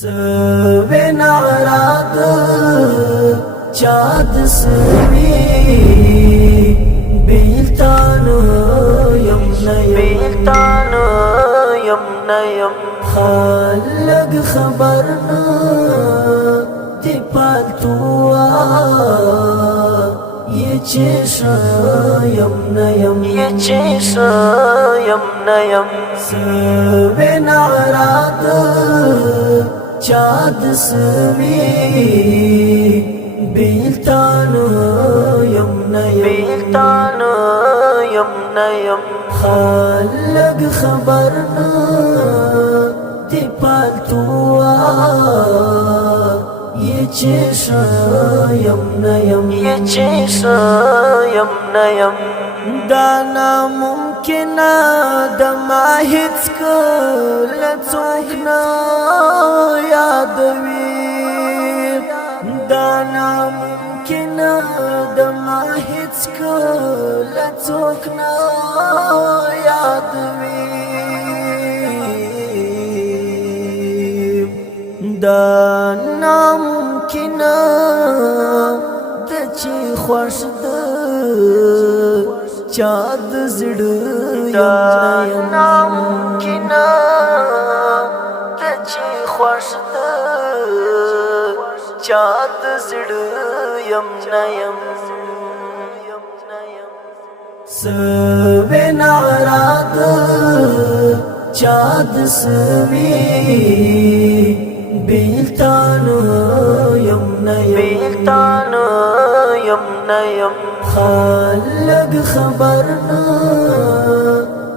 سوی ناراد چاد سوی بیلتان یم نیم خالق خبرنا دی پالتوا یہ چیشا یم نیم سوی ناراد چاد سوی بیلتان یم نیم خالق خبرنا دی پالتوا یہ چیشا یم نیم دانا ممکنہ دما ہچ کل چوکنا یادوی دانا ممکنہ دما ہچ کل چوکنا یادوی دانا ممکنہ دچی خوش چاد زڑ دانا ممکنہ دچی خوش چاد زڑ یم نیم سوی ناراد چاد سوی بیلتان یم نیم خالق خبرنا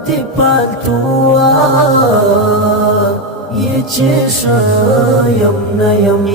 دی پالتوا یہ چیشا یم نیم